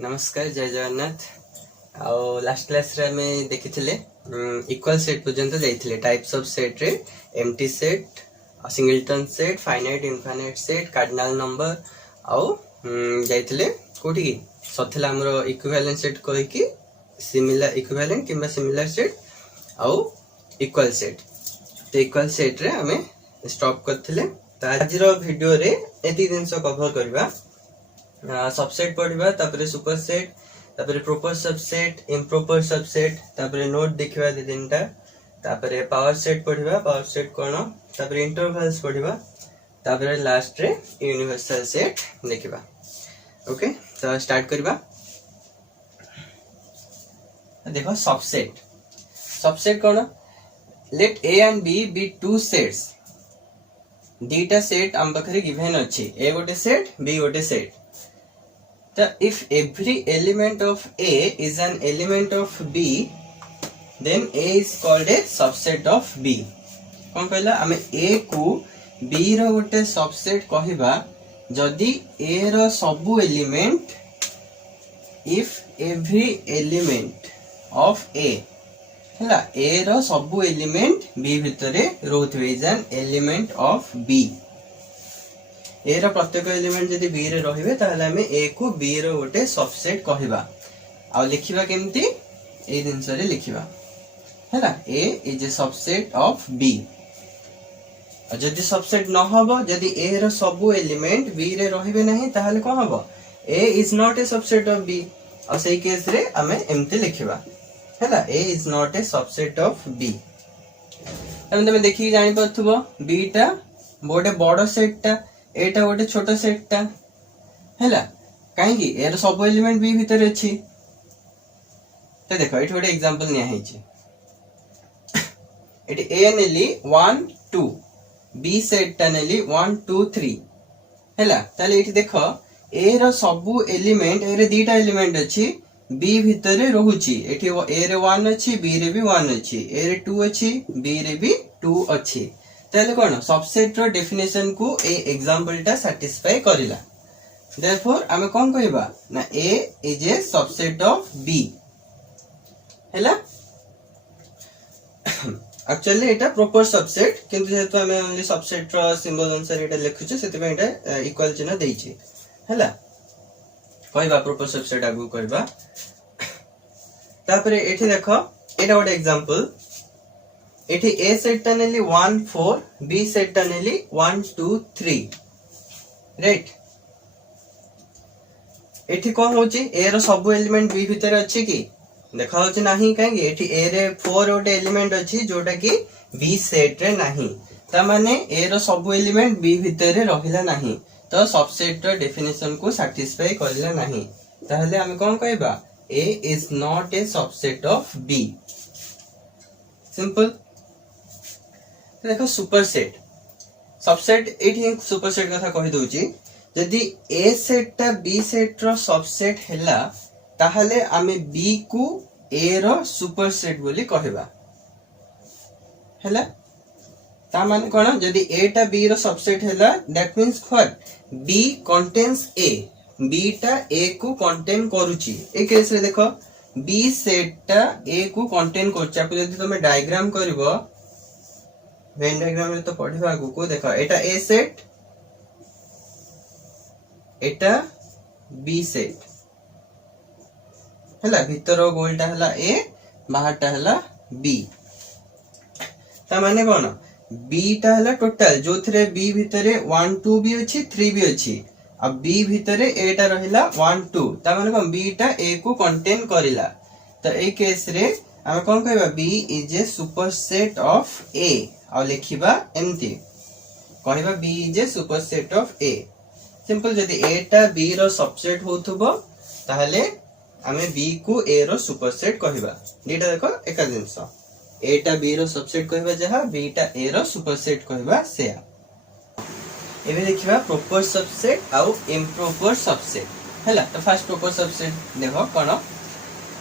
नमस्कार जय जगन्नाथ। आउ लास्ट क्लास रे हमें देखी इक्वल सेट पर्यंत जाइथिले टाइप्स ऑफ सेट रे empty set, singleton set, finite infinite set, cardinal number आउ जाइथिले कोठी की सथला हमरो इक्विवेलेंट सेट कहि की सिमिलर इक्विवेलेंट किबा सिमिलर सेट आउ इक्वल सेट। तो इक्वल सेट रे हमें स्टॉप करथिले। तो आज रो वीडियो रे एति दिन से कवर करबा सबसेट पढ़िबा, तापरे सुपरसेट, तापरे प्रॉपर सबसेट, इम्प्रॉपर सबसेट, तापरे नोट देखिबा दि तीनटा, तापरे पावर सेट पढ़िबा, पावर सेट कोन, तापरे इंटरवल्स पढ़िबा, तापरे लास्ट रे यूनिवर्सल सेट देखिबा। ओके, तो स्टार्ट करबा। देखो सबसेट, सबसेट कोन, let A and B be two sets. दीटा सेट हम पाखरे गिवन अछि, ए गोटे सेट, बी गोटे set. If every element of A is an element of B, then A is called a subset of B. कौन कहला हमें A को B रो गोटे सबसेट कहिबा जदि A रो सबु element, if every element of A हला A रो सबु एलिमेंट B भितरे रहउथबे is an element of B। ए रो प्रत्येक एलिमेंट जदि बी रे रहिबे ताहले हमें ए को बी रो गोटे सबसेट कहिबा। आ लिखिबा केमती ए दिनस रे लिखिबा हैला, A is a subset of B. आ जदि सबसेट न हबो, जदि ए रो सबु एलिमेंट बी रे रहिबे नहीं ताहले कोन हबो, A is not a subset of B. आ सेही केस रे हमें एमती लिखिबा हैला, A is not a subset of B. तमे देखि जानि पथबो बी टा गोटे बड़ सेट टा, एटा गोटे छोटा सेट टा हैला, काहे की एरो सब एलिमेंट बी भीतर अछि। तो देखो एठी गोटे एग्जांपल निया हेछि, एठी ए नेली 1 2, बी सेट टा नेली 1 2 3 हैला। ताले एठी देखो ए रो सब एलिमेंट, ए रे दीटा एलिमेंट अछि बी भीतर रहउछि। एठी ए रे 1 अछि, बी रे भी 1 अछि, ए रे 2 अछि, बी रे भी 2 अछि। ताले कोन सबसेट रो डेफिनेशन को ए एग्जांपल टा सैटिस्फाई करिला। देयरफॉर हमें कोन कहबा ना A is a subset of B हैला। एक्चुअली एटा प्रॉपर सबसेट, किंतु जेतु हमें ओनली सबसेट रो सिंबल अनुसार एटा लिखुचे सेति पे एटा इक्वल चिन्ह देइछि हैला। कहबा प्रॉपर सबसेट आगु कहबा। तापरे एठी देखो एटा गोटे एग्जांपल, एठी ए सेट टा नेली 1 4, बी सेट टा नेली 1 2 3 राइट। एठी कोन होची, ए रो सब एलिमेंट बी भीतर अछि कि देखा होची नाही, काहे एठी ए रे 4 गोटे एलिमेंट अछि जोटा कि बी सेट रे नाही, त माने ए रो सब एलिमेंट बी भीतर रहिला नाही, तो सबसेट रो डेफिनेशन को सैटिस्फाई करला नाही। ताहले हम कोन कहबा, A is not a subset of B. Simple. देखो सुपरसेट, सबसेट एठी सुपरसेट कथा कहि दोची, यदि ए सेट ता बी सेट रो सबसेट हैला ताहले आमे बी को ए रो सुपरसेट बोली कहबा हैला। ता माने कोन, यदि ए ता बी रो सबसेट हैला that means what, B contains A, B ता ए को कंटेन करूची। ए केस रे देखो बी सेट ता ए को कंटेन करचा। आपको यदि तुमे डायग्राम करबो, वेन डायग्राम रे तो पढिबा आगु को देखो एटा ए सेट, एटा बी सेट हैला। भीतर गोलटा हैला ए, बाहरटा हैला बी। ता माने कोन, बी टा हैला टोटल जोथरे बी भीतरे 1 2 भी अछि 3 भी अछि। अब बी भीतरे ए टा रहिला 1 2, ता माने कोन बी टा ए को कंटेन करिला। तो ए केस रे हम कोन कहबा, B is a superset of A. और लिखिबा एमती कहबा B is a superset of A. Simple. जदि ए टा बी रो सबसेट होथबो ताहले हमें बी को ए रो सुपरसेट कहबा। दीटा देखो एका जिंस, ए टा बी रो सबसेट कहबा जहा, बी टा ए रो सुपरसेट कहबा सेया। एबे देखिबा प्रॉपर सबसेट आउ इम्प्रॉपर सबसेट हैला। तो फर्स्ट प्रॉपर सबसेट देखो कोन,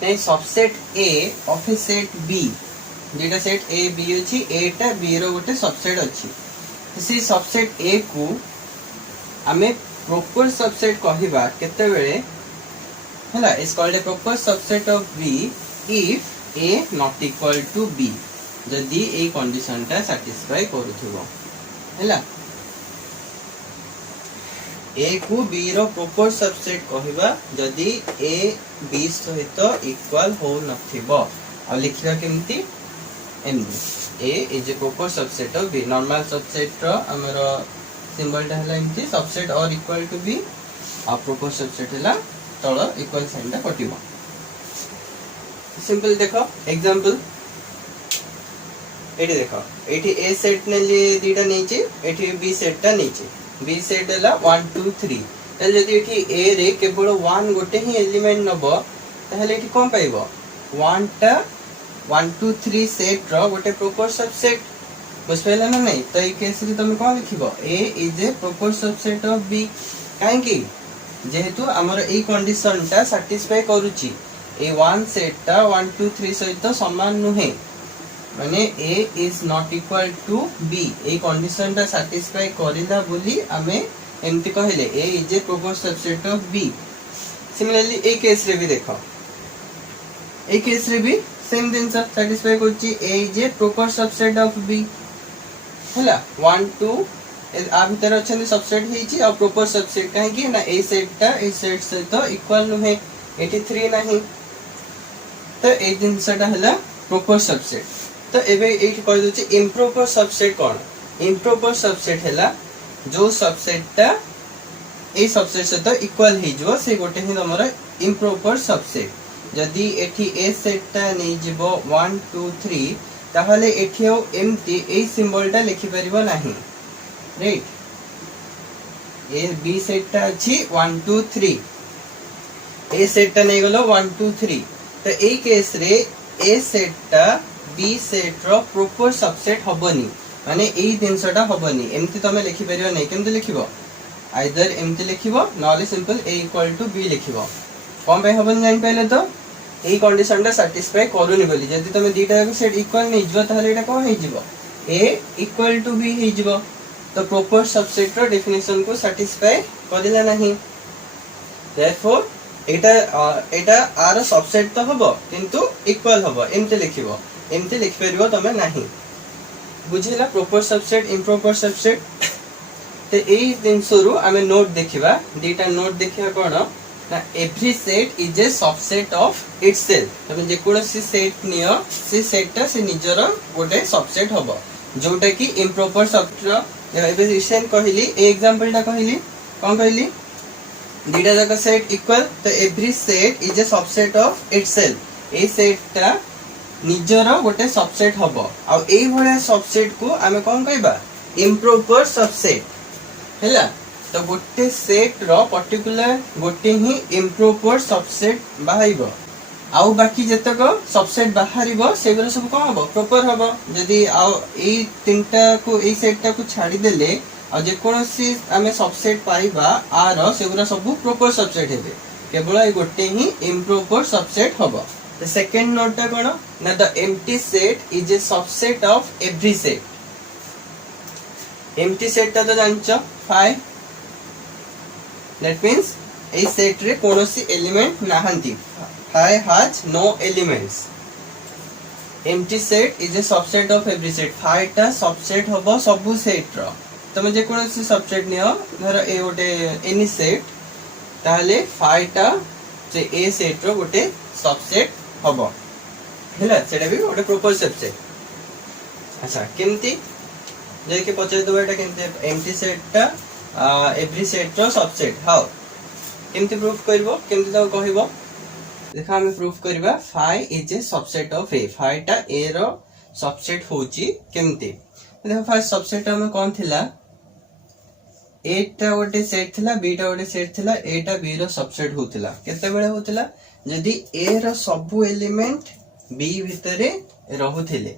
नै subset A of A set B, जेटा सेट ए बी अछि, ए टा बी रो गोटे सबसेट अछि। से सबसेट ए को हमें प्रॉपर सबसेट कहबा केते बेले, हैला is called A proper subset of B if A not equal to B जदि ए कंडीशन टा सैटिस्फाई करूथबो हैला ए को बी रो प्रॉपर सबसेट कहबा जदि ए बी सहित इक्वल हो नथिबो आ लिखिरा केमती एमडी A is a proper subset of B normal subset रो हमरो सिंबल टा हला एमती सबसेट और इक्वल टू बी आ प्रॉपर सबसेट हला तळ इक्वल साइन टा कटिबो सिंपल देखो एग्जांपल एटी देखो एटी ए सेट ने लिए दीटा नीचे एटी बी सेट टा नीचे बी सेट हला 1 2 3 तल जदी एटी ए रे केवल 1 गोटे ही एलिमेंट नबो तहले एटी कोन पाइबो 1 टा 1 2 3 सेट रो गोटे प्रॉपर सबसेट बस पहला ना नहीं तो ई केस रे तुम कोन लिखिबो A is a proper subset of B काहे की जेहेतु हमर ए कंडीशन टा सैटिस्फाई करूची ए 1 सेट टा 1 2 3 सहित समान नुहे माने a is not equal to b a condition टा सैटिस्फाई करिला बोली हमें एमती कहले a is a proper subset of b similarly A case रे भी देखो ए केस रे भी सेम दिन सैटिस्फाई करची a is a proper subset of b होला 1 2 आ भीतर अछन सबसेट हेची आ प्रॉपर सबसेट काहे कि ना ए सेट टा ए सेट से तो इक्वल नुहे 83 नहीं तो ए दिन सेटा हला प्रॉपर सबसेट तो एबे एठी कह दोची इम्प्रॉपर सबसेट कोन इम्प्रॉपर सबसेट हैला जो सबसेट ता ए सबसेट से तो इक्वल हे जो से गोटे ही हमर इम्प्रॉपर सबसेट जदी एठी ए सेट ता नै जिवो 1 2 3 ताहले एठियो एमती ए सिंबल ता लिखि परिबो नाही राइट ए बी सेट ता अछि 1 2 3 ए सेट ता नै गलो 1 2 3 तो ए केस रे ए सेट ता बी सेट रो प्रॉपर सबसेट हबनी माने एई दिनसटा हबनी एमती तमे लिखि परियो नै केमते लिखिबो आइदर एमती लिखिबो नॉले simple a equal to b लिखिबो कोन पे हबन जानि पहले तो एई कंडीशन ता सैटिस्फाई करूनी बोली जदी तमे दीटा को सेट इक्वल नै जबो ताले एटा कोन हे जिवो a इक्वल टू b हे जिवो तो प्रॉपर सबसेट रो डेफिनेशन को सैटिस्फाई करिला नाही देयरफॉर एटा आर सबसेट तो हबो किंतु इक्वल हबो एमते लिखिबो एमते लिख परिबो तमे नाही बुझिला प्रॉपर सबसेट इम्प्रॉपर सबसेट ते एई दिन शुरू हमें नोट देखिबा दीटा नोट देखिबा कोन ना every set is a subset of itself तमे जे कोनसी सेट नियो से सेटटा से निजरो गोटे सबसेट हबो जोटा कि इम्प्रॉपर सबसेट एबे रिसेंट कहिली ए एग्जांपल ता कहिली कोन कहिली दीटा जाका set equal to every set is a subset of itself ए सेटटा निजरो गोटे सबसेट हबो आ एई भले सबसेट को हमें कोन कहबा इम्प्रॉपर सबसेट हैला तो गोटे सेट रो पर्टिकुलर गोटे ही इम्प्रॉपर सबसेट बाहाइबो आउ बाकी जतक सबसेट बाहरिबो सेगरो सब कोन हबो प्रॉपर हबो जदी आ एई तीनटा को एई सेटटा को छाडी देले आ जे कोनसी हमें सबसेट पाइबा आर सेगरो सब प्रॉपर सबसेट हेबे केवल ए गोटे ही इम्प्रॉपर सबसेट हबो The second note टा कोन ना the empty set is a subset of every set empty set ता तो जानचो 5 that means ए सेट रे कोनोसी element नाहंती 5 has no elements empty set is a subset of every set 5 टा subset हबो सब set रो तमे जे कोनोसी सबसेट नियो धर ए गोटे एनी सेट ताले 5 टा जे ए सेट रो गोटे सबसेट हबो हैला सेटा भी गोटे प्रॉपर सबसेट अच्छा केमती जे के पचे दो एटा केमती एम्प्टी सेट ता एवरी सेट रो सबसेट हाउ केमती प्रूफ करबो केमती तो कहबो देखा हम प्रूफ करबा phi is a subset of a phi ता a रो सबसेट होची केमती देखो फर्स्ट सबसेट में कोन थिला a टा गोटे सेट थिला b टा गोटे सेट थिला a टा b रो सबसेट होतिला केते बेले होतिला जदी a रो सब एलिमेंट b भितरे रहुथिले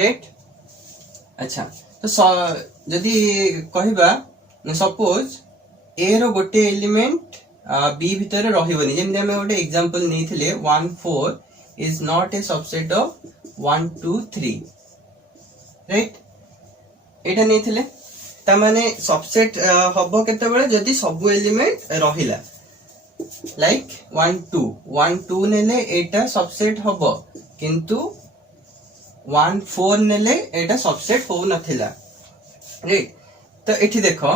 राइट अच्छा तो जदी कहबा सपोज a रो गोटे एलिमेंट b भितरे रहिबनी जेम हम गोटे एग्जांपल नेथिले 1 4 is not a subset of 1 2 3 right एटा नेथिले ता माने सबसेट हबो केते बेले जदी सब एलिमेंट रहिला लाइक 1 2 1 2 नेले एटा सबसेट हबो किंतु 1 4 नेले एटा सबसेट हो नथिला राइट। तो एठी देखो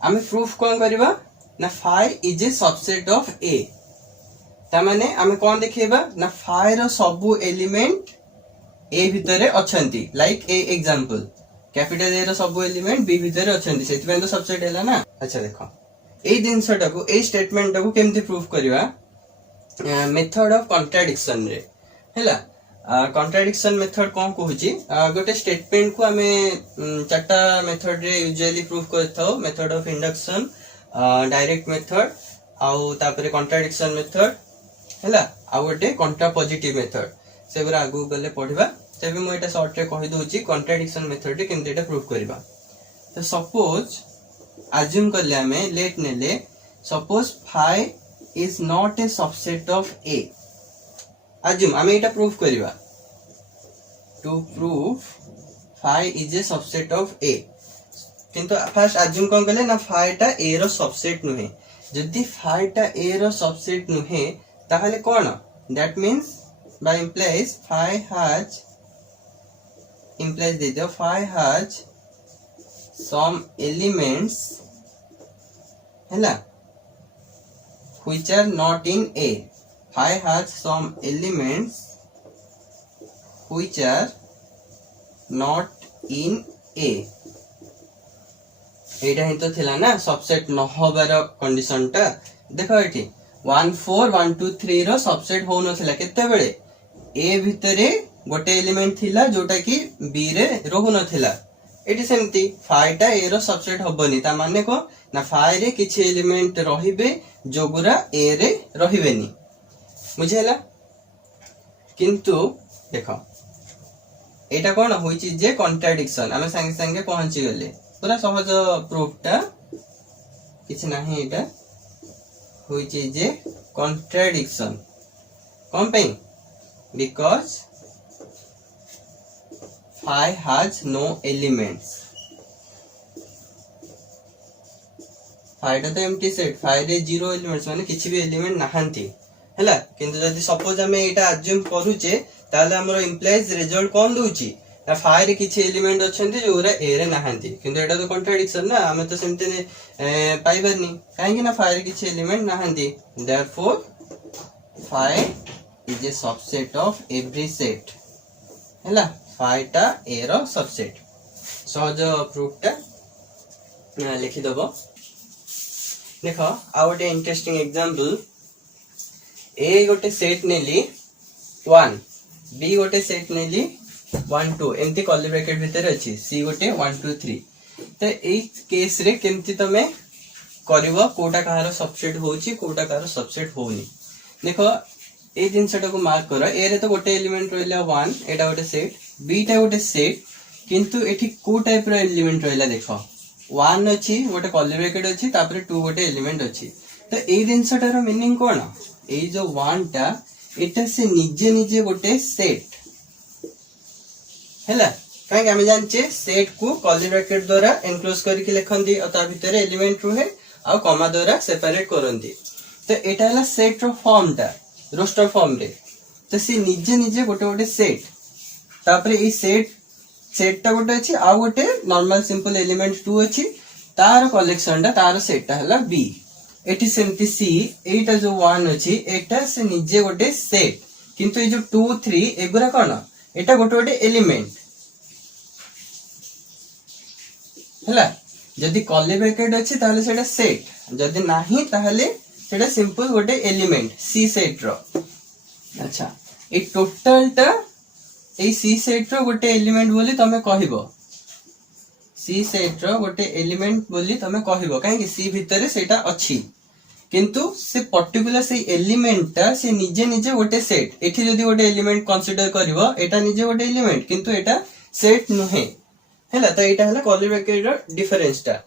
आमे प्रूफ कोन करबा ना 5 इज ए सबसेट ऑफ ए ता माने आमे कोन देखेबा ना 5 रो सबु एलिमेंट ए भितरे अछंती like a example capital A रो सबु एलिमेंट बी भितरे अछंती सेति पे तो सबसेट हैला ना। अच्छा देखो ए दिनसटा को ए स्टेटमेंट को केमती प्रूफ करबा मेथड ऑफ कॉन्ट्राडिक्शन रे हैला। कॉन्ट्राडिक्शन मेथड कोन कहूची गोटे स्टेटमेंट को हमें चारटा मेथड रे यूजुअली प्रूफ करथाओ method of induction direct method आउ तापरे कॉन्ट्राडिक्शन मेथड हैला आ गोटे कॉन्ट्रापोजिटिव मेथड से गुरा आगु गले पढिबा तबे मु एटा शॉर्ट रे कहि दोची कॉन्ट्राडिक्शन मेथड रे केमते एटा प्रूफ करबा। तो सपोज अज्यूम करले हमें लेट नेले suppose 5 is not a subset of A assume हमें एटा प्रूफ करबा to proof 5 is a subset of A किंतु फर्स्ट अज्यूम कोन करले ना 5 टा ए रो सबसेट नुहे जदी 5 टा ए रो सबसेट नुहे ताहले कोन that means by implies 5 has implies the 5 has some elements हैला which are not in A 5 has some elements which are not in A एटा ही तो थिला ना सबसेट न होबार कंडीशन टा देखो एठी 1 4 1 2 3 रो सबसेट हो नथिला केते बेले ए भितरे गोटे एलिमेंट थिला जोटा कि बी रे रहु नथिला एटी सेमती 5 टा ए रो सबसेट हबनी ता माने को ना 5 रे किछि एलिमेंट रहिबे जोगुरा ए रे रहिबेनी बुझेला किंतु देखो एटा कोन होई छि जे कॉन्ट्राडिक्शन हमें संगे संगे पहुंची गले पूरा सहज प्रूफ टा किछि नाही एटा होई छि जे कॉन्ट्राडिक्शन कोन पे because 5 has no elements 5 टा तो एम्प्टी सेट 5 रे 0 एलिमेंट्स माने किछि भी एलिमेंट नाहंती हैला किंतु जदी सपोज हमें एटा अज्यूम करूचे ताले हमरो इंप्लाइज रिजल्ट कोन दोउची ना 5 रे किछि एलिमेंट अछंती जोरा ए रे नाहंती किंतु एटा तो कॉन्ट्राडिक्शन ना हमें तो सेमते पाइबरनी काहे कि ना 5 रे किछि element नाहंती therefore 5 is a subset of every set हैला 5 टा a रो सबसेट सहज प्रूफ टा लिखि दबो। देखो आ गोटे इंटरेस्टिंग एग्जांपल a गोटे सेट नेली 1 b गोटे सेट नेली 1 2 एम्ति कर्ली ब्रैकेट भीतर अछि c गोटे 1 2 3 तो एई केस रे केमति तमे करबो कोटा कहारो सबसेट होउची कोटा कहारो सबसेट होउनी। देखो ए जिनसटा को मार्क करो ए रे तो गोटे एलिमेंट रहला 1 एटा गोटे सेट बी टा गोटे सेट किंतु एठी को टाइप रो एलिमेंट रहला देखो 1 अछि गोटे कर्ली ब्रैकेट अछि तापर 2 गोटे एलिमेंट अछि तो ए जिनसटा रो मीनिंग कोन ए जो 1 टा एटा से निजे निजे गोटे सेट हैला काहे हम जानचे सेट को कर्ली ब्रैकेट द्वारा एनक्लोज करके लिखंदी और ता भीतर एलिमेंट रहे आ कॉमा द्वारा सेपरेट करंदी तो एटा हला सेट रो फॉर्म टा रोस्टर फॉर्म रे तो सी निजे निजे गोटे गोटे सेट तापरे ई सेट टा गोटे अछि आ गोटे नॉर्मल सिंपल एलिमेंट 2 अछि तार कलेक्शन टा तार सेट टा हला बी एटी सेमती सी एटा जो 1 अछि एटा से निजे गोटे सेट किंतु ए जो 2 3 एगुरा कोन एटा गोटे गोटे एलिमेंट हला जदी कर्ली ब्रैकेट अछि ताले सेटा सेट जदी नाही ताले सेटा सिंपल गोटे एलिमेंट सी सेट रो। अच्छा ए टोटल टा ए सी सेट रो गोटे एलिमेंट बोली तमे कहिबो सी सेट रो गोटे एलिमेंट बोली तमे कहिबो काहे कि सी भितरे सेटा अछि किंतु से पर्टिकुलर से एलिमेंट ता से निजे निजे गोटे सेट एठी जदी गोटे एलिमेंट कंसीडर करबो एटा निजे गोटे एलिमेंट किंतु एटा सेट नुहे हैला तो एटा हला कर्ली ब्रैकेट रो डिफरेंस टा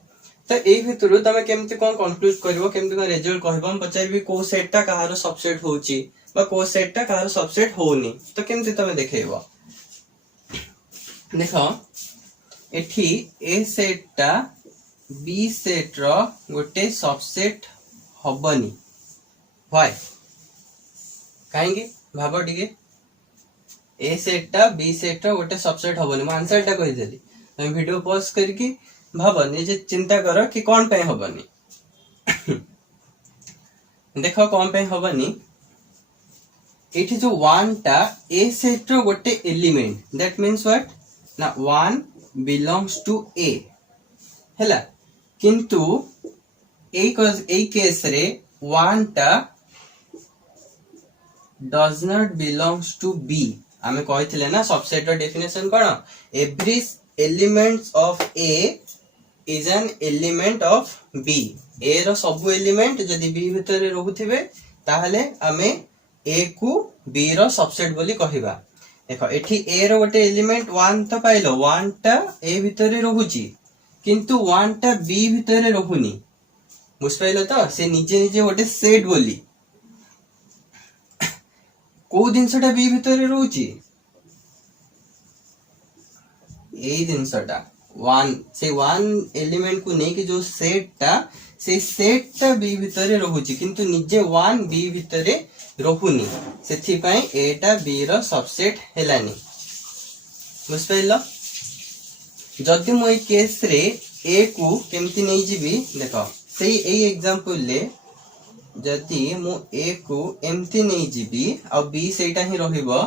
तो ए भितरु तमे केमति कोन कंक्लूड करबो केमति कोन रिजल्ट कहबो हम पचारबी को सेट टा कहारो सबसेट होउची बा को सेट टा कहारो सबसेट होउनी तो केमति तमे देखैबो देखो एठी ए सेट टा बी सेट रो गोटे सबसेट हबनी व्हाई कहीं भाव टिके ए सेट टा बी सेट रो गोटे सबसेट हबनी, मैं आंसर टा कहिदेली। तुम वीडियो पॉज करके भाव निजे चिंता कर कि कौन पे हबनी। देख कौन पे हबनी, एठी जो 1 टा ए सेट रो गोटे एलिमेंट, दैट मीन्स व्हाट ना 1 बिलोंग्स टू ए हैला, किंतु ए केस रे 1 टा does not belongs to B. आमे कहिथिले ना सबसेट रो डेफिनेशन कोन, every elements of A is an element of B. A रो सब एलिमेंट जदी बी भीतर रहउथिबे ताहले आमे ए को बी रो सबसेट बोली कहिबा। देखो एठी ए रो गोटे एलिमेंट 1 तो पाइलो, 1 टा ए भीतर रहउची किंतु 1 टा बी भीतर रहउनी, बुझ पाइलो तो से निजे निजे गोटे सेट बोली। को जिनसटा बी भीतर रहउची ए जिनसटा 1 से 1 एलिमेंट को नहीं कि जो सेट टा से सेट टा बी भीतर रहउची किंतु निजे 1 बी भीतर रहउनी, सेथि पई एटा बी रो सबसेट हेलानी, बुझ पाइलो। जदि मो ए केस रे ए को केमति नै जिबी, देखो सेही ए एग्जांपल ले जदि मु ए को एमती नहीं जीबी आ बी सेटा ही रहिबो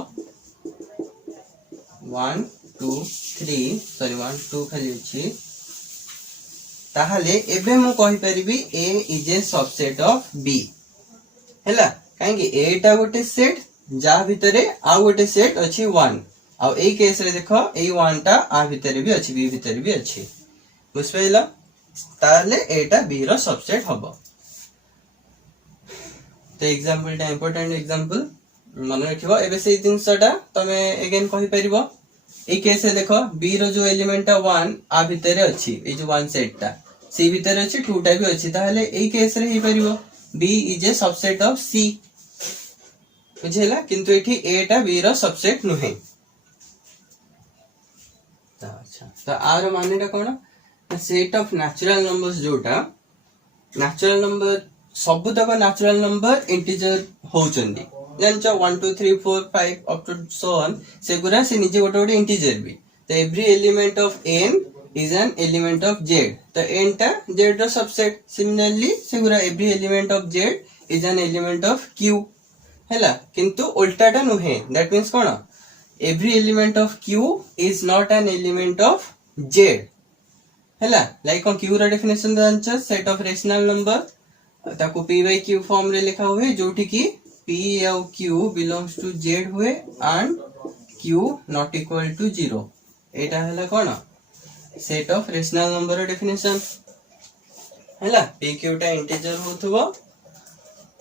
1 2 3 सॉरी 1 2 खाली अछि, ताहले एबे मु कहि परिबी A is a subset of B हैला। काहेकि ए टा गोटे सेट जा भितरे आ गोटे सेट अछि 1 आ ए केस रे देखो ए 1 टा आ भितरे भी अछि बी भितरे भी अछि, बुझ पाइला। ताहले एटा बी रो सबसेट हबो। तो एग्जांपल टा इंपोर्टेंट एग्जांपल मन रखिबो। एबे से जिनसटा तमे अगेन कहि परिबो, ए केस रे देखो बी रो जो एलिमेंट टा 1 आ भितरे अछि, ए जो 1 सेट टा सी भितरे अछि 2 टा भी अछि, ताहले ए केस रे ही परिबो B is a subset of C, बुझेला। किंतु एठी ए टा बी रो सबसेट नुहे। अच्छा तो आर माने टा कोन, सेट ऑफ नेचुरल नंबर्स जोटा नेचुरल नंबर सब तक नेचुरल नंबर इंटीजर होचंदी, जानचो 1 2 3 4 5 अप टू सो ऑन, से गुरा से निजे गोटे गोटे इंटीजर भी। तो every element of n is an element of z, तो n टा z रो सबसेट। सिमिलरली से गुरा every element of z is an element of q हैला, किंतु उल्टाटा नुहे। That means cone, every element of q is not an element of z हैला। लाइक कोन q रो डेफिनेशन जानचो, सेट ऑफ रेशनल नंबर ताको p by q फॉर्म रे लिखा हुए, जोठी की p और q बिलोंग्स टू z हुए and q not equal to 0। एटा हला कोन, सेट ऑफ रेशनल नंबर रो डेफिनेशन हैला। p q टा इंटीजर होथबो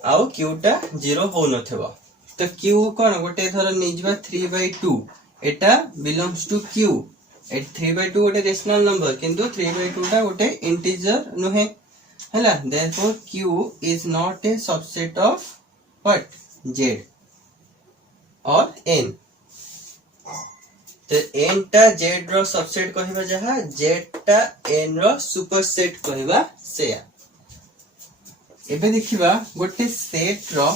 आ q टा 0 हो नथबो। तो q कोन गोटे थर निजबा 3 by 2, एटा belongs to q। A 3 by 2 गोटे रेशनल नंबर किंतु 3 by 2 टा गोटे इंटीजर नुहे हैला। therefore q is not a subset of what z or n। तो n टा z रो सबसेट कहिबा, जहा z टा n रो सुपरसेट कहिबा से। एबे देखिबा गोटे सेट रो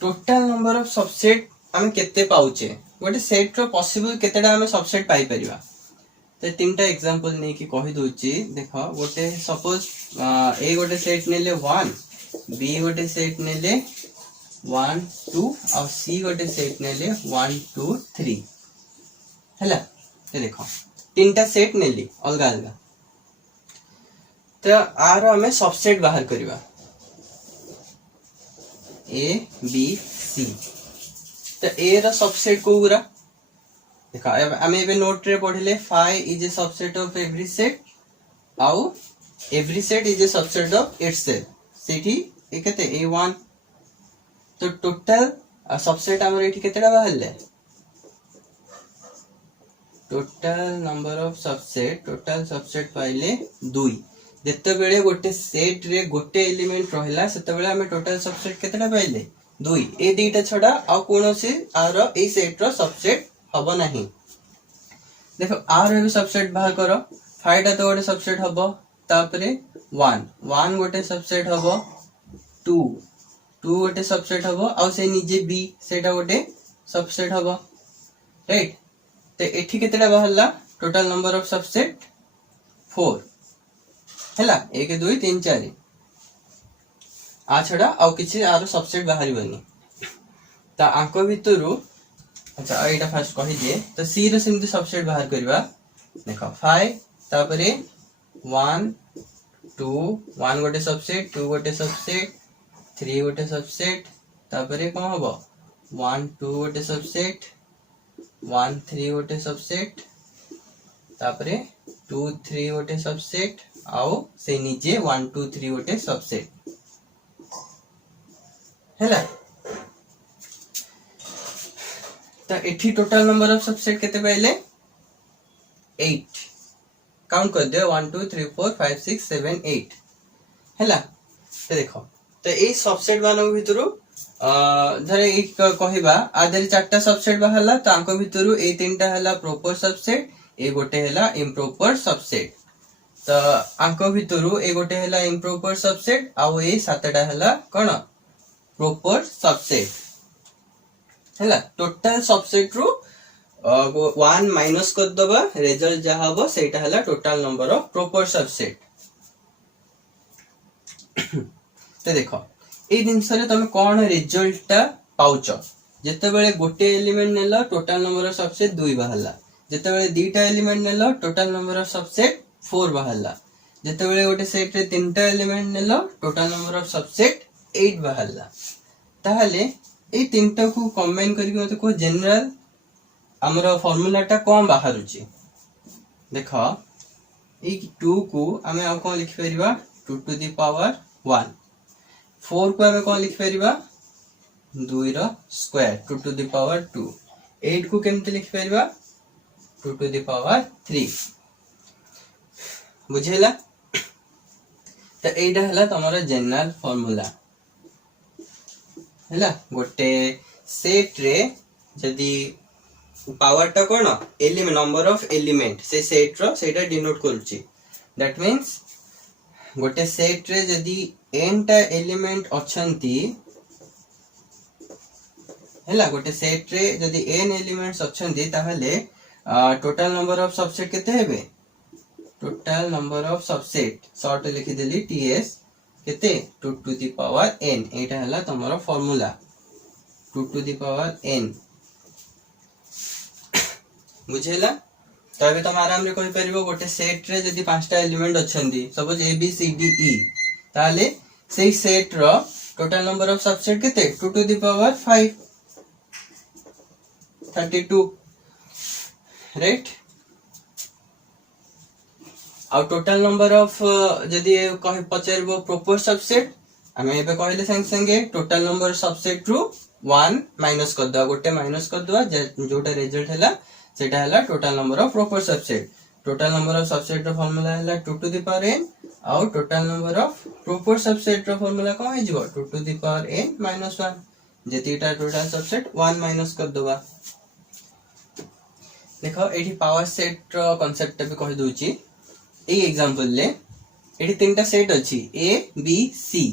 टोटल नंबर ऑफ सबसेट हम केते पाउचे, गोटे सेट रो पॉसिबल केतेडा हम सबसेट पाई परिबा। तो तीनटा एग्जांपल नै कि कहि दोची। देखो गोटे सपोज ए गोटे सेट नेले 1, बी गोटे सेट नेले 1 2 और सी गोटे सेट नेले 1 2 3 हैला। तो देखो तीनटा सेट नेली अलगा अलगा, तो आर हमें सबसेट बाहर करबा ए बी सी। तो ए रो सबसेट को गुरा देखा आमे एबे नोट रे पढिले, phi is a subset of every set आउ every set is a subset of itself. सेठी ए केते a1। तो टोटल सबसेट हमर एठी केतेडा बाहरले, total number of subset, total subset पाइले 2। जते बेले गोटे सेट रे गोटे एलिमेंट रहला सेते बेले हमें टोटल सबसेट केतेडा पाइले 2। ए दुईटा छडा आ कोनोसी आर ए सेट रो सबसेट हबो नहीं। देखो आर भी सबसेट बाहर करो, 5 टा तो गोटे सबसेट हबो, तापरे 1 1 गोटे सबसेट हबो, 2 टू गोटे सबसेट हबो आउ से निजे बी सेटा गोटे सबसेट हबो राइट। तो एठी केतेटा बाहरला टोटल नंबर ऑफ सबसेट 4 हैला 1 2 3 4 आ छडा आउ किछि आरो सबसेट बाहरी बनी ता आंको भितरु। अच्छा एटा फर्स्ट कहि दिए तो सी रो सिमती सबसेट बाहर करबा देखो 5 तापरे 1 2 1 गोटे सबसेट 2 गोटे सबसेट 3 गोटे सबसेट तापरे कोन हबो 1 2 गोटे सबसेट 1 3 गोटे सबसेट तापरे 2 3 गोटे सबसेट आउ से निजे 1 2 3 गोटे सबसेट हैला। तो एठी टोटल नंबर ऑफ सबसेट केते पाइले 8 काउंट कर दियो 1 2 3 4 5 6 7 8 हैला। तो देखो तो ए सबसेट मानो भितरु धरे एक कहिबा आदर चारटा सबसेट बाहरला तो आंको भितरु ए तीनटा हला प्रॉपर सबसेट ए गोटे हला इम्प्रॉपर सबसेट। तो आंको भितरु ए गोटे हला इम्प्रॉपर सबसेट आउ ए सातटा हला कोन प्रॉपर सबसेट हैला। टोटल सबसेट रु 1 माइनस कर दबा रिजल्ट जा हबो सेटा हला total number of proper subset. तो देखो ए दिनस रे तमे कोन रिजल्ट ता पाउचो जते बेले गोटे एलिमेंट नेलो टोटल नंबर ऑफ सबसेट 2 बाहरला जते बेले दीटा एलिमेंट नेलो टोटल नंबर ऑफ सबसेट 4 बाहरला जते बेले गोटे सेट रे तीनटा एलिमेंट नेलो टोटल नंबर ऑफ सबसेट 8 बाहरला। ताहले ए तीनटा को कंबाइन करके मते को जनरल हमरो फार्मूलाटा कोन बाहरुची देखो ए 2 को हमें आ कोन लिखि परिबा 2 टू द पावर 1 4 को हमें कोन लिखि परिबा 2 रो स्क्वायर 2 टू द पावर 2 8 को केमते लिखि परिबा 2 टू द पावर 3 बुझेला। तो एटा हला तमरा जनरल फार्मूला हैला। गोटे सेट रे जदी पावर टा कोन एलिमेंट नंबर ऑफ एलिमेंट से सेट रो सेटा डिनोट करूची दैट मींस गोटे सेट रे जदी n टा एलिमेंट अछंती हैला गोटे सेट रे जदी n एलिमेंट्स अछंती ताहले टोटल नंबर ऑफ सबसेट केते हेबे total number of subset short लिखि देली ts केते 2 टू द पावर n एटा हला तमरो formula 2 to the power n बुझेला। तो अबे तुम आराम रे कहि परिबो गोटे सेट रे जदी पांचटा एलिमेंट अछंती suppose a b c d e ताले सेही सेट रो टोटल नंबर ऑफ सबसेट केते 2 टू द पावर 5 32 राइट। आ टोटल नंबर ऑफ जदी कहि पचरबो प्रॉपर सबसेट हमें एबे कहले संग संगे टोटल नंबर सबसेट रु 1 माइनस कर दवा गोटे माइनस कर दवा जोटा रिजल्ट हैला सेटा हैला total number of proper subset. Total number of subset रो फार्मूला हैला 2 टू द पावर n आउ total number of proper subset रो फार्मूला कोन हे जिवो 2 to the power n minus 1 जतिटा टोटल सबसेट 1 माइनस कर दवा। देखो एठी पावर सेट रो कांसेप्ट भी कहि दोची ए एग्जांपल ले एठी तीनटा सेट अछि a b c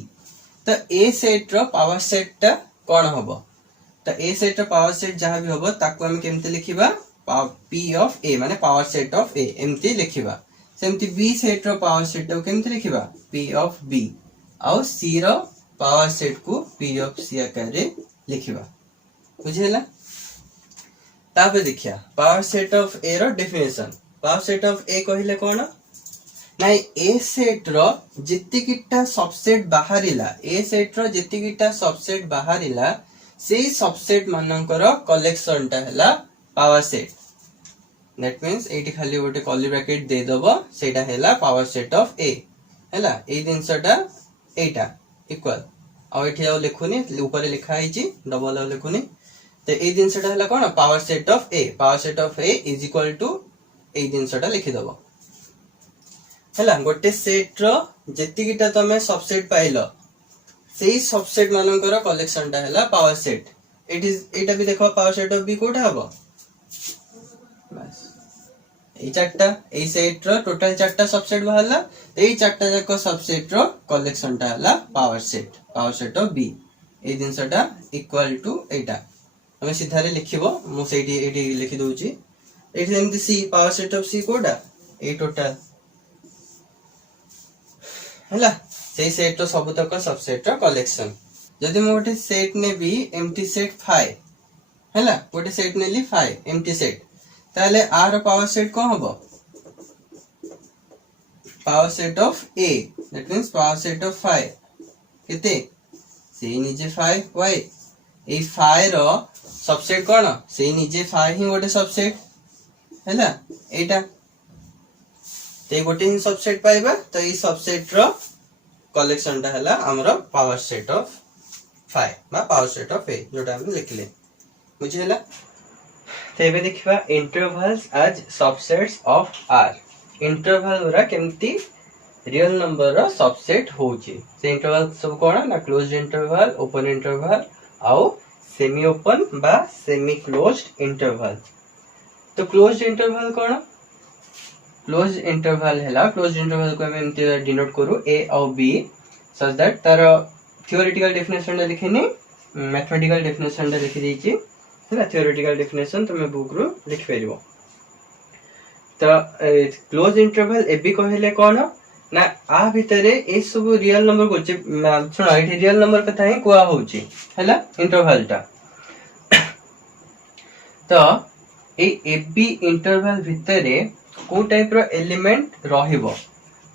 तो a सेट रो पावर सेट ता कोन हबो तो a सेट रो पावर सेट जहां भी हबो ताको हम केमते लिखिबा p ऑफ a माने पावर सेट ऑफ a एमती लिखिबा सेमती b सेट रो पावर सेट को केमते लिखिबा p ऑफ b और c रो पावर सेट को p ऑफ c आकार रे लिखिबा बुझेला। ताबे देखिया पावर सेट ऑफ a रो definition power set of a कहिले कोन नाइ a सेट रो जतिकिटा सबसेट बाहरिला a सेट रो जतिकिटा सबसेट बाहरिला सेही सबसेट मानकर कलेक्शन टा हला पावर सेट दैट मींस एटी खाली गोटे कर्ली ब्रैकेट दे दबो सेटा हैला पावर सेट ऑफ a हैला ए दिनसटा एटा इक्वल आ एठी आ लिखुनी ऊपर लिखा आइची डबल आ लिखुनी तो ए दिनसटा हैला कोन power set of a is equal to ए दिनसटा लिखि दबो हैला गोटे सेट रो जतिकिटा तमे सबसेट पाइलो सेही सबसेट मानकर कलेक्शन टा हैला पावर सेट इट इज एटा भी देखो पावर सेट ऑफ b कोटा हबो बस ए चारटा ए सेट रो टोटल चारटा सबसेट बाहरला ए चारटा जाको सबसेट रो कलेक्शन टा हला पावर सेट ऑफ b ए जिनसटा इक्वल टू एटा हमें सीधारे लिखिबो मु सेठी एठी लिखि दोउची एठी जेमति सी पावर सेट ऑफ सी कोडा ए टोटल हला से सेट तो सब तक सबसेट रो कलेक्शन जदि मु गोटे सेट नेबी एम्प्टी सेट 5 हला गोटे सेट नेली 5 एम्प्टी सेट ताले आर पावर सेट को हबो power set of A that means power set of 5 केते से निजे 5 वाई ए 5 रो सबसेट कोन से निजे 5 ही गोटे सबसेट हैला एटा ते गोटे ही सबसेट पाइबा तो ई सबसेट रो कलेक्शन टा हला हमरो पावर सेट ऑफ 5 बा पावर सेट ऑफ ए जोटा हम लिखले बुझी हला तेबे देखिबा intervals as subsets of R interval उरा केमती रियल नंबर रो सबसेट होची से इंटरवल सब कोन ना क्लोज्ड इंटरवल ओपन इंटरवल आउ सेमी ओपन बा सेमी क्लोज्ड इंटरवल तो क्लोज्ड इंटरवल कोन क्लोज्ड इंटरवल हैला क्लोज्ड इंटरवल को हम एमती डिनोट करू ए और बी सच दैट तार थ्योरेटिकल डेफिनेशन लिखिनी मैथमेटिकल डेफिनेशन लिखि देछि हैला थ्योरेटिकल डेफिनेशन तुमे बुक रो लिख परिबो तो क्लोज इंटरवल एबी कहले कोन ना आ भितरे ए सब रियल नंबर को सुनो एठी रियल नंबर कथा ही कोआ होची हैला इंटरवल टा तो ए एबी इंटरवल भितरे को टाइप रो एलिमेंट रहिबो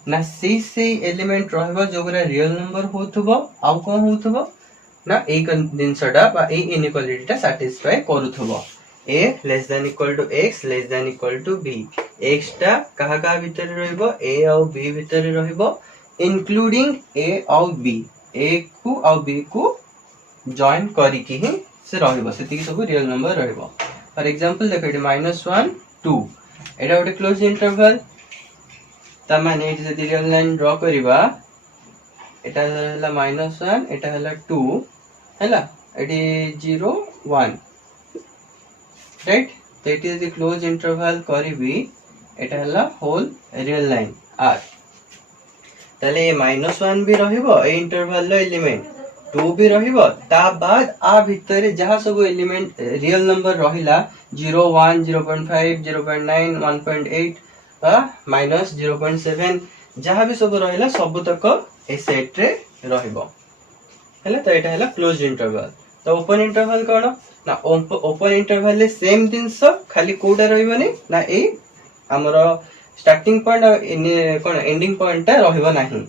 ना से एलिमेंट रहिबो जोगरा रियल नंबर होथबो आ कोन होथबो ना ए कंडिशनटा बा ए इनइक्वालिटी टा satisfy करूथबो a less than equal to x less than equal to b x टा कहा कहा भीतर रहिबो a और b भीतर रहिबो इंक्लूडिंग a और b a को और b को जॉइन करी की ही से रहिबो सेति की सब रियल नंबर रहिबो फॉर एग्जांपल देखो एटी -1 2 एटा गोटे क्लोज इंटरवल ता माने एटी जदी रियल लाइन ड्रा करिबा एटा हला -1 एटा हला 2 हला एटी 0 1 राइट तो it is the close interval करिबी एटा हला होल रियल लाइन आर तले -1 भी रहिबो ए इंटरवल लो एलिमेंट 2 भी रहिबो ता बाद आ भितरे जहा सब एलिमेंट रियल नंबर रहिला 0 1 0.5 0.9 1.8 बा -0.7 जहा भी सब रहिला सब तक ए सेट रे रहिबो हैला तो एटा हला क्लोज इंटरवल तो ओपन इंटरवल कोन ना ओपन इंटरवल ले सेम दिनस खाली कोडा रहिबनी ना ए हमरो स्टार्टिंग पॉइंट कोन एंडिंग पॉइंट ता रहिबो नाही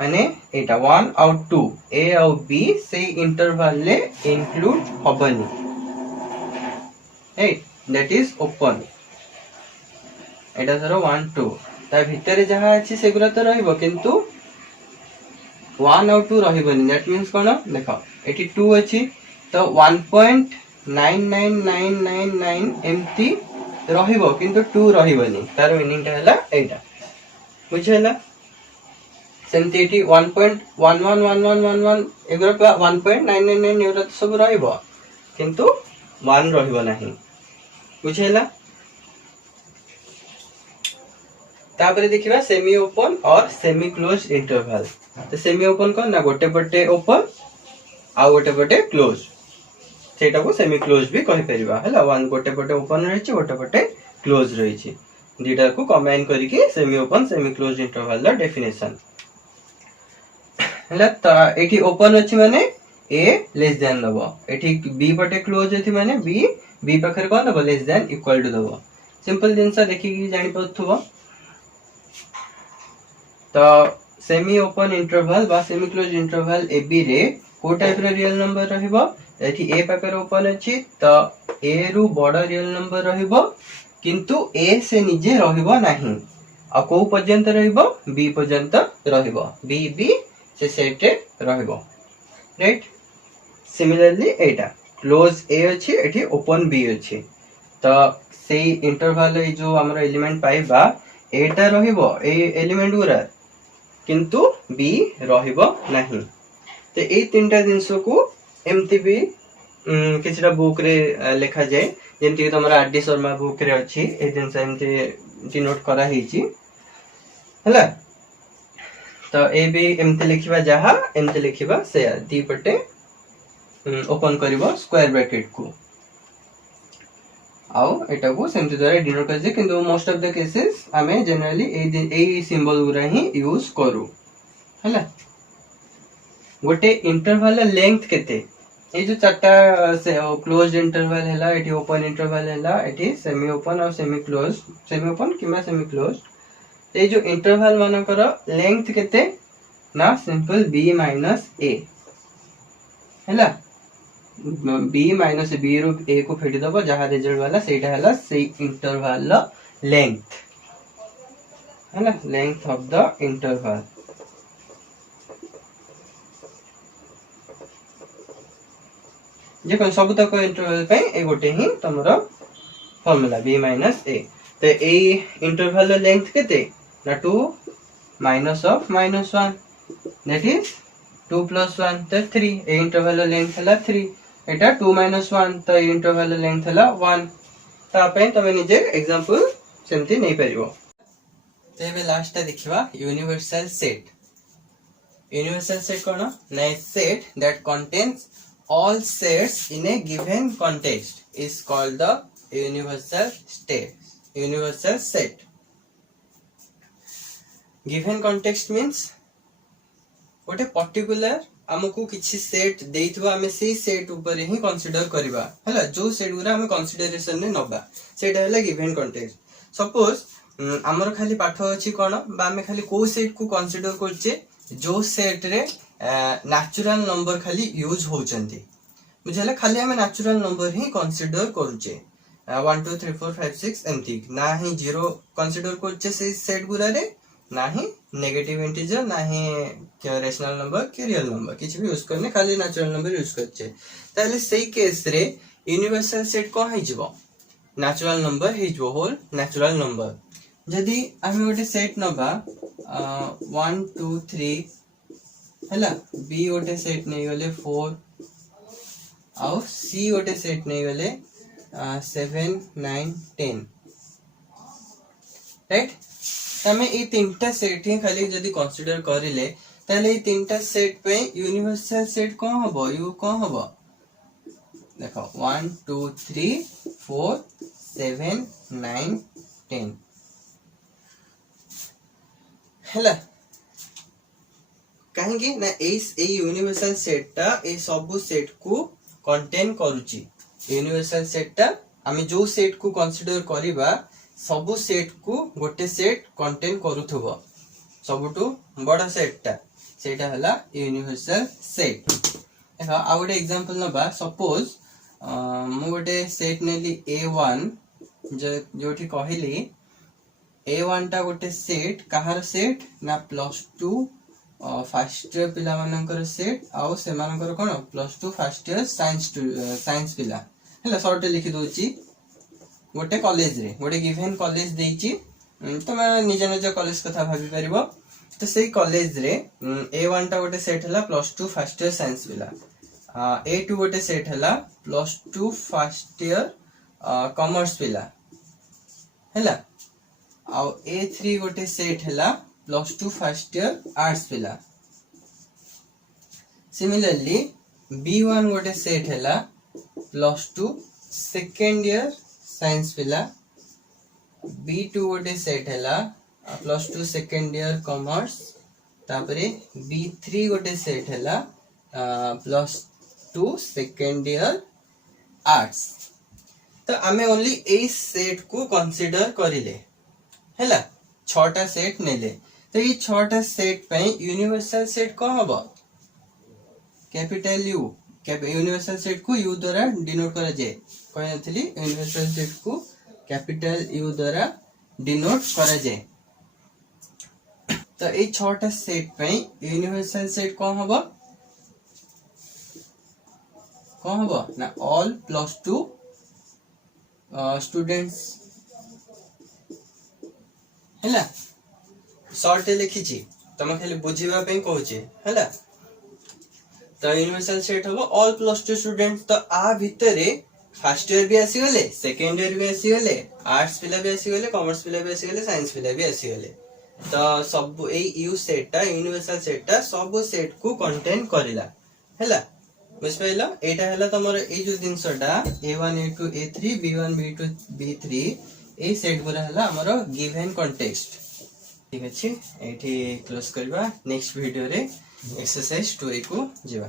माने एटा 1 और 2 ए और बी से इंटरवल ले इंक्लूड होबनी ए दैट इज ओपन एटा सरो 1 2 ता भितरे जहा अछि सेगुरा तो रहिबो किंतु 1 और 2 रहिबनी दैट मींस कोन देखो एटी 2 अछि तो 1.99999 एमती रहिबो किंतु 2 रहिबनी तार मीनिंग ता हला एटा बुझैला सेमती एटी 1.111111 एगुरा 1.999 एगुरा सब रहिबो किंतु 1 रहिबो नाही बुझैला तापरे देखिबा सेमी ओपन और सेमी क्लोज इंटरवल तो सेमी ओपन कोन ना गोटे पटे ओपन आ गोटे पटे क्लोज सेटा को सेमी क्लोज भी कहि परिबा हला वन गोटे पटे ओपन रहिछि गोटे पटे क्लोज रहिछि दीटा को कंबाइन करी के semi open semi close interval the definition हला त एठी ओपन अछि माने a लेस देन दबो एठी b पटे क्लोज अछि माने b पाखर कोन दबो लेस देन इक्वल टू दबो सिंपल जिंसा देखि कि जानि पथुबो तो सेमी ओपन इंटरवल बा सेमी क्लोज इंटरवल ए बी रे को टाइप रे रियल नंबर रहिबो एठी ए पाकर ओपन अछि तो ए रु बड़ रियल नंबर रहिबो किंतु ए से निजे रहिबो नाही आ को पर्यंत रहिबो बी पर्यंत रहिबो बी बी से सेट रहिबो राइट सिमिलरली एटा क्लोज ए अछि एठी ओपन बी अछि तो से इंटरवल ए जो हमर एलिमेंट पाइबा एटा रहिबो ए एलिमेंट गुरा किंतु बी रहिबो नाही तो ए तीनटा जिंसो को एमती भी किछटा बुक रे लिखा जाय जेमती तमरा आर डी शर्मा बुक रे अछि ए जिंस एमती डिनोट करा हिची हला तो ए भी एमती लिखिबा जहा एमती लिखिबा से दी पटे ओपन करिवो स्क्वायर ब्रैकेट को आउ एटा को सेमति द्वारा डिनोट कर जे किंतु मोस्ट ऑफ द केसेस हमें जनरली ए सिंबल गुरा ही यूज करू हला गोटे इंटरवल लेंथ केते ए जो चारटा से क्लोज्ड इंटरवल हैला एटी ओपन इंटरवल हैला एटी सेमी ओपन और सेमी क्लोज सेमी ओपन किमा सेमी क्लोज ए जो इंटरवल मानकर लेंथ केते ना सिंपल b माइनस a हैला b माइनस b रु a को फेडी दबो जहा रिजल्ट वाला सेटा हैला से इंटरवल लेंथ हैला लेंथ ऑफ द इंटरवल जे कोन सब तक इंटरवल पे ए गोटे ही तमरो फार्मूला b माइनस a तो ए इंटरवल लेंथ केते ना 2 minus of -1 that is 2 plus 1 तो 3 ए इंटरवल लेंथ हला 3 एटा 2 minus 1 तो इंटरवल लेंथ हला 1 ता पे तमे निजे एग्जांपल सेमति नै परिबो तो एबे लास्ट देखिबा यूनिवर्सल सेट कोन ना set that contains all sets in a given context is called the universal set. Given context means what a particular हमको किछि सेट देइथबा हमें से सेट ऊपर ही कंसीडर करबा हला जो सेट गुरा हमें कंसीडरेशन ने नबा सेट हला गिवन कॉन्टेक्स्ट सपोज हमर खाली पाठ अछि कोन बा हमें खाली को सेट को कंसीडर करछे जो सेट रे नेचुरल नंबर खाली यूज होचंती बुझला खाली हमें नेचुरल नंबर ही कंसीडर करूचे 1 2 3 4 5 6 एमती ना ही 0 कंसीडर करछे से सेट गुरा रे ना ही नेगेटिव इंटीजर ना ही रेशनल नंबर के रियल नंबर किछ भी यूज करने खाली नेचुरल नंबर यूज करछे ताले सेही केस रे यूनिवर्सल सेट को है जिवो नेचुरल नंबर हे जो होल नेचुरल नंबर जदी हमें ओटे सेट नबा 1 2 3 हला बी ओटे सेट नै गले 4 आउ सी ओटे सेट नै गले 7 9 10 राइट तमे ए तीनटा सेट ही खाली जदी कंसीडर करिले ताले ए तीनटा सेट पे यूनिवर्सल सेट को हबो यू को हबो देखो 1 2 3 4 7 9 10 हला कहेंगे ना ए यूनिवर्सल सेट ता ए सब सेट को कंटेन करूची यूनिवर्सल सेट ता हमें जो सेट को कंसीडर करिबा सब सेट को गोटे सेट कंटेन करूथबो सबटू बड़ा सेट ता सेटा हला यूनिवर्सल सेट देखा आ गोटे एग्जांपल नबा सपोज मु गोटे सेट नेली A1 जोठी कहिली A1 टा गोटे सेट कहार सेट ना +2 फर्स्ट ईयर पिला मानकर सेट आउ से मानकर कोन +2 फर्स्ट ईयर साइंस पिला हला शॉर्ट लिखि दोची गोटे कॉलेज रे गोटे गिवन कॉलेज देइची तमे निजे निजे कॉलेज कथा भाबी परिबो तो सेही कॉलेज रे A1 टा गोटे सेट हला +2 फर्स्ट ईयर साइंस पिला A2 गोटे सेट हला +2 फर्स्ट ईयर कॉमर्स पिला हला आउ A3 गोटे सेट हला +2 फर्स्ट ईयर आर्ट्स पिला सिमिलरली B1 गोटे सेट हला +2 सेकंड ईयर साइंस पिला B2 गोटे सेट हला +2 सेकंड ईयर कॉमर्स तापरे B3 गोटे सेट हला +2 सेकंड ईयर आर्ट्स तो हमें ओनली ए सेट को कंसीडर करिले हैला छटा सेट नेले तो ये छटा सेट पे यूनिवर्सल सेट को हबो कैपिटल यू यूनिवर्सल सेट को यू द्वारा डिनोट करा जाय कहै नथली यूनिवर्सल सेट को कैपिटल यू द्वारा डिनोट करा जाय तो ये छटा सेट पे यूनिवर्सल सेट को हबो ना ऑल +2 स्टूडेंट्स हैला शॉर्ट लिखिची तमे खाली बुझिबा पे कहूची हैला तो यूनिवर्सल सेट होबो ऑल +2 स्टूडेंट्स तो आ भितरे फर्स्ट ईयर भी आसी गले सेकंड ईयर भी आसी गले आर्ट्स पिला भी आसी गले कॉमर्स पिला भी आसी गले साइंस पिला भी आसी गले तो सब ए यू सेट टा यूनिवर्सल सेट टा सब सेट को कंटेन करिला हैला बुझ पाइलो एटा हला तमरो ए जो जिंसटा a1 a2 a3 b1 b2 b3 ए सेट गुरा हला हमरो गिवन कॉन्टेक्स्ट ठीक अछि एठी क्लोज करबा नेक्स्ट वीडियो रे एक्सरसाइज 2 को जेबा।